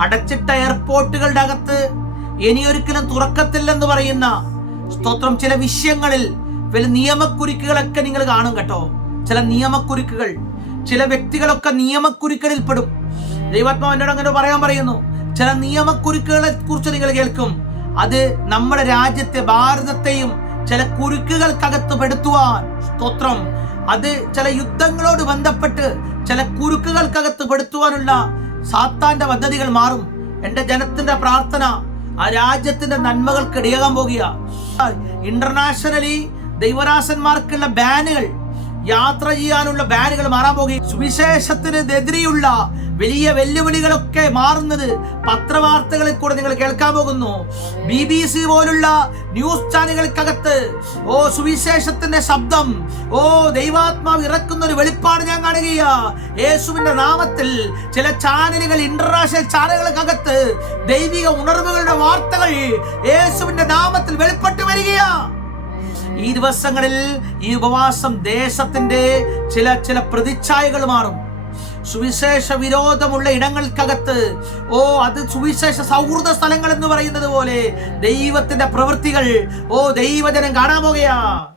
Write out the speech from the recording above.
അടച്ചിട്ട എയർപോർട്ടുകളുടെ അകത്ത് ഇനിയൊരിക്കലും തുറക്കത്തില്ലെന്ന് പറയുന്ന സ്തോത്രം ചില വിഷയങ്ങളിൽ ചില നിയമക്കുരുക്കുകളൊക്കെ നിങ്ങൾ കാണും കേട്ടോ. ചില നിയമക്കുരുക്കുകൾ, ചില വ്യക്തികളൊക്കെ നിയമക്കുരുക്കളിൽ പെടും. ദൈവാത്മാവ് എന്നോട് അങ്ങനെ പറയാൻ പറയുന്നു. ചില നിയമക്കുരുക്കുകളെ കുറിച്ച് നിങ്ങൾ കേൾക്കും. അത് നമ്മുടെ രാജ്യത്തെ, ഭാരതത്തെയും ചില കുരുക്കുകൾക്കകത്ത് പെടുത്തുവാൻ സ്തോത്രം, അത് ചില യുദ്ധങ്ങളോട് ബന്ധപ്പെട്ട് ചില കുരുക്കുകൾക്കകത്ത് പെടുത്തുവാനുള്ള സാത്താന്റെ പദ്ധതികൾ മാറും. എന്റെ ജനത്തിന്റെ പ്രാർത്ഥന ആ രാജ്യത്തിന്റെ നന്മകൾക്ക് ഇടയാകാൻ പോകുക. ഇന്റർനാഷണലി ദൈവദാസന്മാർക്കുള്ള ബാനുകൾ, യാത്ര ചെയ്യാനുള്ള ബാനുകൾ മാറാൻ പോകുക. സുവിശേഷത്തിന് എതിരെയുള്ള വലിയ വെല്ലുവിളികളൊക്കെ മാറുന്നത് പത്രവാർത്തകളിൽ കൂടെ നിങ്ങൾ കേൾക്കാൻ പോകുന്നു. BBC പോലുള്ള ന്യൂസ് ചാനലുകൾക്കകത്ത് സുവിശേഷത്തിന്റെ ശബ്ദം, ദൈവാത്മാവ് ഇറക്കുന്ന ഒരു വെളിപ്പാട് ഞാൻ കാണുകയാ. യേശുവിന്റെ നാമത്തിൽ ചില ചാനലുകൾ, ഇന്റർനാഷണൽ ചാനലുകൾക്കകത്ത് ദൈവിക ഉണർവുകളുടെ വാർത്തകൾ യേശുവിന്റെ നാമത്തിൽ വെളിപ്പെട്ടു വരികയാ. ഈ ദിവസങ്ങളിൽ ഈ ഉപവാസം ദേശത്തിന്റെ ചില പ്രതിച്ഛായകൾ മാറും. സുവിശേഷ വിരോധമുള്ള ഇടങ്ങൾക്കകത്ത് അത് സുവിശേഷ സൗഹൃദ സ്ഥലങ്ങൾ എന്ന് പറയുന്നത് പോലെ ദൈവത്തിന്റെ പ്രവൃത്തികൾ ദൈവജനം കാണാൻ പോകുകയാ.